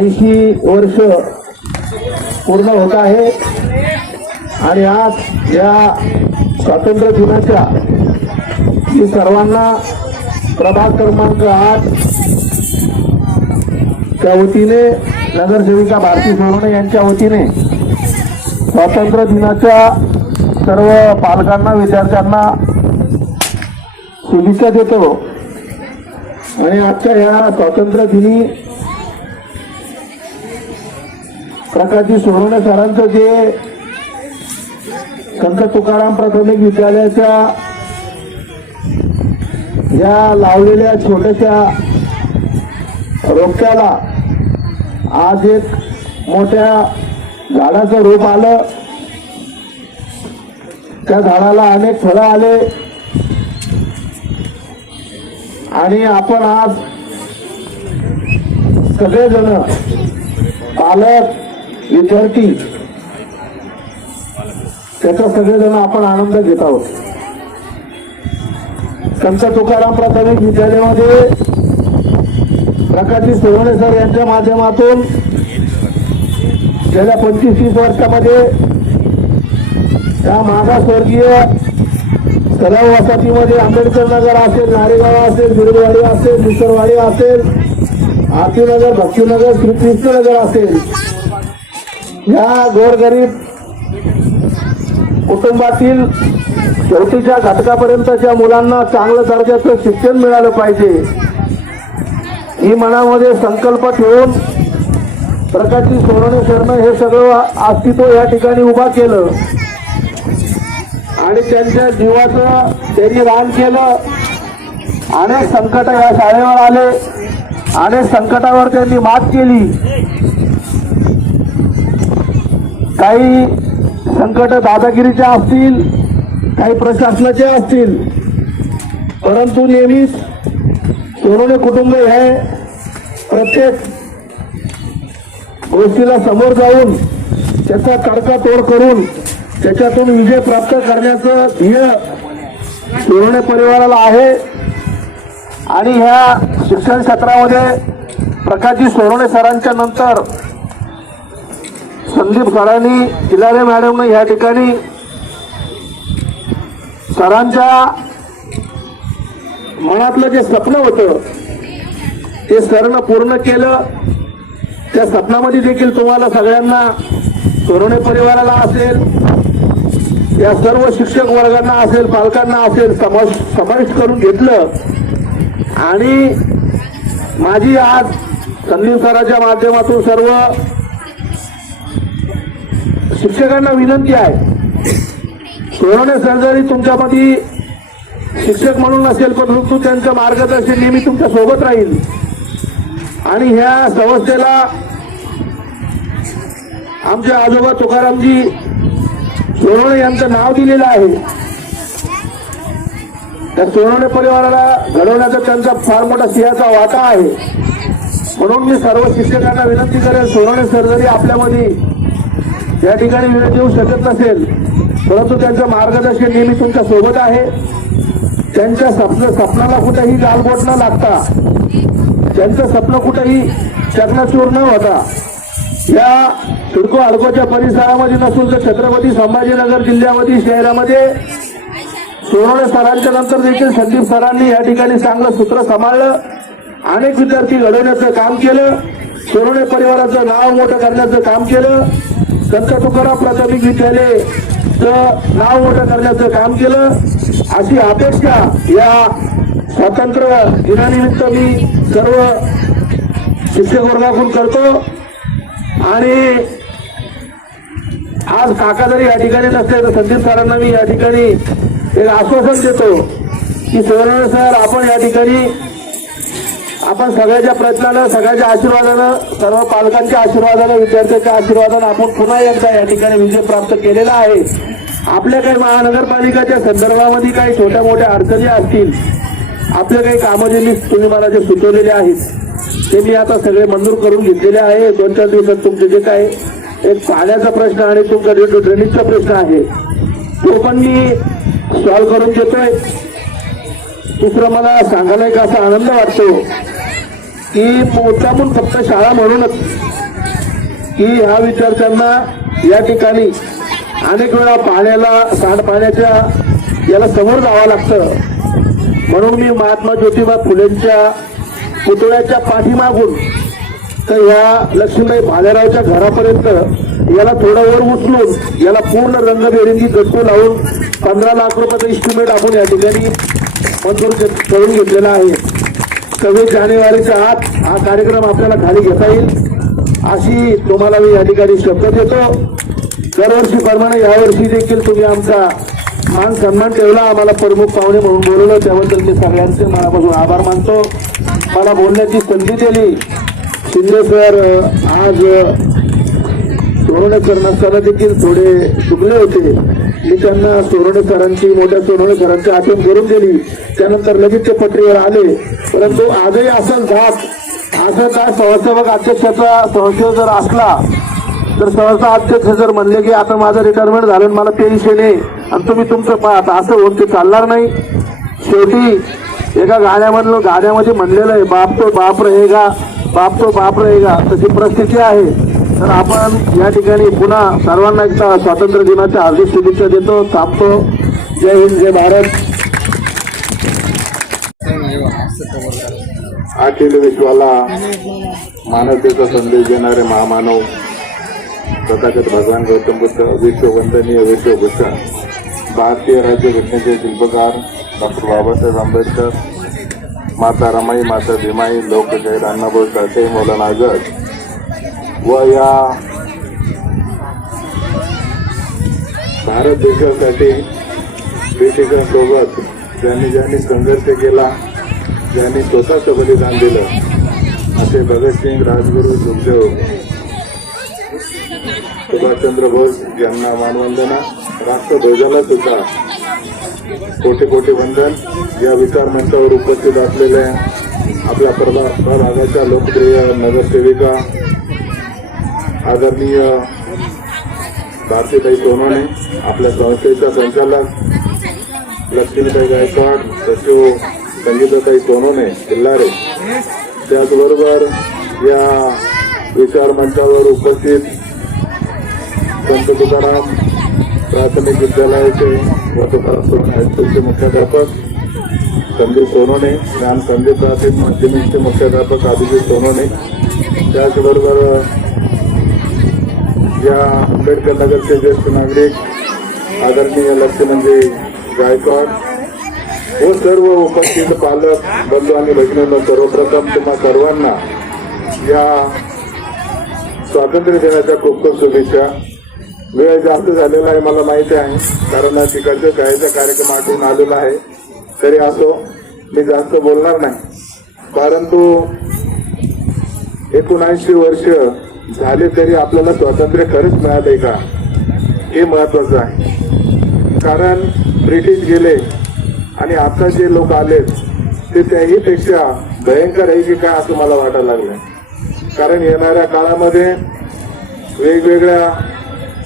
80 वर्ष पूर्ण होत आहे आणि आज या स्वातंत्र्य दिनाच्या मी सर्वांना प्रभाग क्रमांक 8 च्या वतीने नगरसेविका भारती सोनवणे यांच्या वतीने स्वातंत्र्य दिनाच्या सर्व पालकांना विद्यार्थ्यांना शुभेच्छा देतो आणि आजच्या या स्वातंत्र्य दिनी प्रकाशजी सोनवणे सरांचं जे संत तुकाराम प्राथमिक विद्यालयाच्या या लावलेल्या छोट्याशा रोपट्याला आज एक मोठ्या झाडाचं रूप आलं. त्या झाडाला अनेक फळं आले आणि आपण आज सगळेजण पालक विद्यार्थी त्याचा सगळेजण आपण आनंद घेत आहोत. संत तुकाराम प्राथमिक विद्यालयामध्ये प्रकाशजी सोनवणे सर यांच्या माध्यमातून गेल्या 25-30 वर्षामध्ये त्या मागासवर्गीय तलाव वसाहतीमध्ये आंबेडकर नगर असेल, नारेगाव असेल, बिरवाडी असेल, मिसरवाडी असेल, आरतीनगर, भक्तीनगर, श्रीकृष्णनगर असेल, या गोरगरीब कुटुंबातील शेवटीच्या घटकापर्यंतच्या मुलांना चांगलं दर्जाचं शिक्षण मिळालं पाहिजे ही मनामध्ये संकल्प ठेवून प्रकाशजी सोनवणे सरनं हे सगळं अस्तित्व या ठिकाणी उभा केलं आणि त्यांच्या जीवाचं त्यांनी रान केलं. अनेक संकट या शाळेवर आले, अनेक संकटावर त्यांनी मात केली. काही संकट दादागिरीचे असतील, काही प्रशासनाचे असतील, परंतु नेहमीच सोनवणे कुटुंब हे प्रत्येक गोष्टीला समोर जाऊन त्याचा तडकातोड करून त्याच्यातून विजय प्राप्त करण्याचं ध्येय सोनवणे परिवाराला आहे. आणि ह्या शिक्षण क्षेत्रामध्ये प्रकाशजी सोनवणे सरांच्या नंतर संदीप सरांनी, किलारे मॅडमने या ठिकाणी सरांच्या मनातलं जे स्वप्न होतं ते सरनं पूर्ण केलं. त्या स्वप्नामध्ये देखील तुम्हाला सगळ्यांना सोनवणे परिवाराला असेल, या सर्व शिक्षक वर्गांना असेल, पालकांना असेल समाविष्ट करून घेतलं. आणि माझी आज संदीप सरांच्या माध्यमातून सर्व शिक्षकांना विनंती आहे, सोनवणे सर जरी तुमच्यामध्ये शिक्षक म्हणून नसेल परंतु त्यांचं मार्गदर्शन नेहमी तुमच्या सोबत राहील. आणि ह्या संस्थेला आमचे आजोबा तुकारामजी सोनवणे यांचं नाव दिलेलं आहे. त्या सोनवणे परिवाराला घडवण्याचा त्यांचा फार मोठा सिंहाचा वाटा आहे. म्हणून मी सर्व शिक्षकांना विनंती करेन, सोनवणे सर जरी आपल्यामध्ये या ठिकाणी वेळ देऊ शकत नसेल परंतु त्यांचं मार्गदर्शन नेहमी तुमच्या सोबत आहे. त्यांच्या स्वप्नाला कुठेही गालबोट न लागता, त्यांचं स्वप्न कुठेही चकनाचूर न होता या सिडको अडकोच्या परिसरामध्ये नसून तर छत्रपती संभाजीनगर जिल्ह्यामध्ये शहरामध्ये सोनवणे सरांच्या नंतर देखील संदीप सरांनी या ठिकाणी चांगलं सूत्र सांभाळलं. अनेक विद्यार्थी घडवण्याचं काम केलं, सोनवणे परिवाराचं नाव मोठं करण्याचं काम केलं, संत तुकाराम प्राथमिक विद्यालयाचं नाव मोठं करण्याचं काम केलं. अशी अपेक्षा या स्वातंत्र्य दिनानिमित्त मी सर्व शिक्षक वर्गाकडून करतो. आणि आज काका जरी या ठिकाणी नसले तर संदीप सरांना मी या ठिकाणी एक आश्वासन देतो की सोनवणे सर, आपण या ठिकाणी आपण सगळ्याच्या प्रयत्नानं, सगळ्याच्या आशीर्वादानं, सर्व पालकांच्या आशीर्वादानं, विद्यार्थ्यांच्या आशीर्वादानं आपण पुन्हा एकदा या ठिकाणी विजय प्राप्त केलेला आहे. आपल्या काही महानगरपालिकाच्या संदर्भामध्ये काही छोट्या मोठ्या अडचणी असतील, आपले काही कामं जे तुम्ही मला जे सुचवलेले आहेत ते मी आता सगळे मंजूर करून घेतलेले आहे. 2-4 दिवसात तुमचे जे काय एक पाण्याचा प्रश्न आणि तुमचा ड्रेनेजचा प्रश्न आहे तो पण मी सॉल्व्ह करून देतोय. दुसरं मला सांगायला एक असा आनंद वाटतो की मुद्दामून फक्त शाळा म्हणूनच की ह्या विद्यार्थ्यांना या ठिकाणी अनेक वेळा सांडपाण्याच्या याला समोर जावं लागतं. म्हणून मी महात्मा ज्योतिबा फुलेंच्या पुतळ्याच्या पाठीमागून तर या लक्ष्मीबाई भालेरावच्या घरापर्यंत याला थोडं वर उचलून याला पूर्ण रंगबेरंगी गट्टू लावून 15 लाख रुपयाचा इस्टिमेट आपण या ठिकाणी मंजूर करून घेतलेला आहे. 26 जानेवारीच्या आत हा कार्यक्रम आपल्याला खाली घेता येईल अशी तुम्हाला मी या ठिकाणी शब्द देतो. दरवर्षीप्रमाणे यावर्षी देखील तुम्ही आमचा मान सन्मान ठेवला, आम्हाला प्रमुख पाहुणे म्हणून बोलवलं, त्याबद्दल मी सगळ्यांचे मनापासून आभार मानतो. मला बोलण्याची संधी दिली. शिंदे सर आज सोनवणे सर नसताना देखील थोडे चुकले होते. मी त्यांना सोनवणे सरांची मोठ्या सोनवणे सरांची आठवण करून दिली. त्यानंतर लगेच ते पटरीवर आले. परंतु आजही असं काय संस्थापक अध्यक्षाचा संस्थेवर जर असला तर संस्था अध्यक्ष जर म्हणले की आता माझं रिटायरमेंट झालं आणि मला पेन्शन आहे आणि तुम्ही तुमचं पाहता, असं होऊन ते चालणार नाही. शेवटी एका गाण्यामध्ये म्हणलेलं आहे, बाप तो बाप रहेगा, बाप तो बाप रहेगा. तशी परिस्थिती आहे. तर आपण या ठिकाणी पुन्हा सर्वांना एकदा स्वातंत्र्य दिनाच्या हार्दिक शुभेच्छा देतो. थांबतो. जय हिंद, जय भारत. अखिल विश्वाला मानवतेचा संदेश देणारे महामानव तथागत भगवान गौतम बुद्ध, विश्ववंदनीय विश्वभूषण भारतीय राज्यघटनेचे शिल्पकार डॉक्टर बाबासाहेब आंबेडकर, माता रमाई, माता भीमाई, लोकशाहीर अण्णाभाऊ साठे, मौलाना आझाद व या भारत देशासाठी ब्रिटिशांसोबत ज्यांनी संघर्ष केला, ज्यांनी स्वतःचं बलिदान दिलं असे भगतसिंग, राजगुरू, सुखदेव, सुभाषचंद्र बोस यांना मानवंदना. राष्ट्रध्वजाला सुद्धा कोटी कोटी वंदन. या विचार मंचावर उपस्थित असलेल्या आपल्या प्रभागाच्या लोकप्रिय नगरसेविका आदरणीय भारतीताई सोनवणे, आपल्या संस्थेच्या संचालक लक्ष्मीताई गायकवाड, सचिव संगीताताई सोनवणे किल्लारे, त्याचबरोबर या विचार मंचावर उपस्थित संत तुकाराम प्राथमिक विद्यालयाचे व तुकाराम हायस्कूलचे मुख्याध्यापक संदीप सोनवणे, ज्ञान संदीप प्राथमिक माध्यमिकचे मुख्याध्यापक अभिजित सोनवणे, त्याचबरोबर या आंबेडकर नगरचे ज्येष्ठ नागरिक आदरणीय लक्ष्मीनंदी गायकवाड व सर्व उपस्थित पालक बंधू आणि भगिनींनो, सर्वप्रथम तुम्हा सर्वांना या स्वातंत्र्य दिनाच्या खूप खूप शुभेच्छा. वेळ जास्त झालेला आहे मला माहिती आहे, कारण तिकडच्या शाळेचा कार्यक्रम आठवून आलेला आहे. तरी असो, मी जास्त बोलणार नाही. परंतु 79 वर्ष झाले तरी आपल्याला स्वातंत्र्य खरंच मिळालंय का हे महत्वाचं आहे. कारण ब्रिटिश गेले आणि आता जे लोक आलेत ते त्याही पेक्षा भयंकर आहे की काय असं मला वाटायला लागलं. कारण येणाऱ्या काळामध्ये वेगवेगळ्या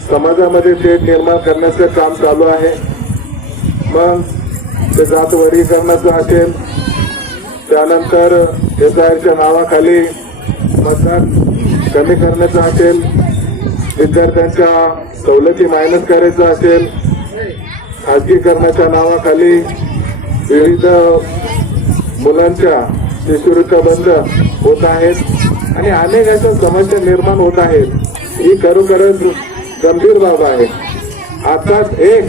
समाजामध्ये तेढ निर्माण करण्याचं काम चालू आहे. मग ते जात वर्गीकरणाचं असेल, त्यानंतर SIRच्या नावाखाली मतदान कमी करण्याचं असेल, विद्यार्थ्यांच्या सवलती मायनस करायचं असेल, खाजगीकरणाच्या नावाखाली विविध मुलांच्या शिष्यवृत्त्या बंद होत आहेत आणि अनेक अशा समस्या निर्माण होत आहेत. ही खरोखरच गंभीर बाब आहे. आता एक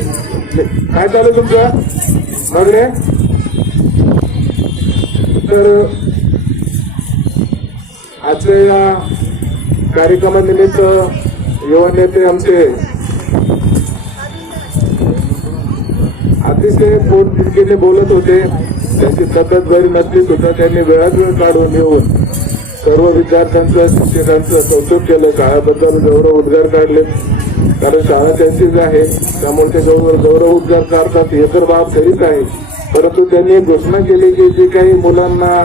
काय चालू तुमचं मागणे, तर आजच्या या कार्यक्रमानिमित्त युवा नेते आमचे अतिशय पोटतिडकीने बोलत होते. त्यांची तब्येत बरी नसली सुद्धा त्यांनी वेळात वेळ काढून येऊन सर्व विद्यार्थ्यांचं, शिक्षकांचं कौतुक केलं. शाळेबद्दल गौरव उद्गार काढले, कारण शाळा त्यांचीच आहे, त्यामुळे ते गौरव उद्गार काढतात हे तर बाब खरीच आहे. परंतु त्यांनी एक घोषणा केली की जी काही मुलांना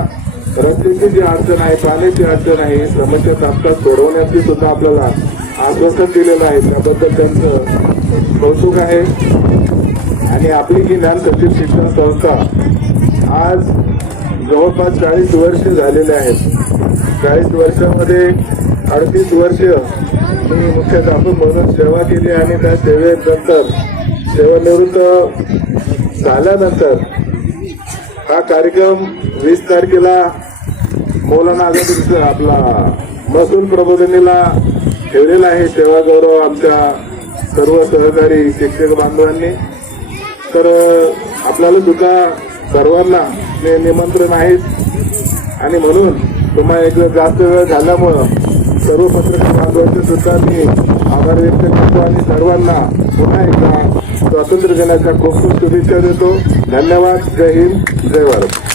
रस्त्याची जी अडचण आहे, पाण्याची अडचण आहे, समस्या तात्काळ सोडवण्याची सुद्धा आपल्याला आश्वासन दिलेलं आहे. त्याबद्दल त्यांचं कौतुक आहे. आणि आपली जी ज्ञान सचिव शिक्षण संस्था आज जवळपास 40 वर्ष झालेले आहेत. 40 वर्षामध्ये 38 वर्ष मी मुख्याध्यापक म्हणून सेवा केली आणि त्या सेवेनंतर सेवानिवृत्त झाल्यानंतर हा कार्यक्रम 20 तारखेला मौलाना आझाद आपला महसूल प्रबोधिनीला ठेवलेला आहे. सेवा गौरव आमच्या सर्व सहकारी शिक्षक बांधवांनी. तर आपल्याला सुद्धा सर्वांना निमंत्रण आहेत आणि म्हणून तुम्हाला एक जास्त वेळ झाल्यामुळं सर्व पत्रकार बांधवांचे सुद्धा मी आभार व्यक्त करतो आणि सर्वांना पुन्हा एकदा स्वातंत्र्य दिनाच्या खूप खूप शुभेच्छा देतो. धन्यवाद. जय हिंद, जय भारत.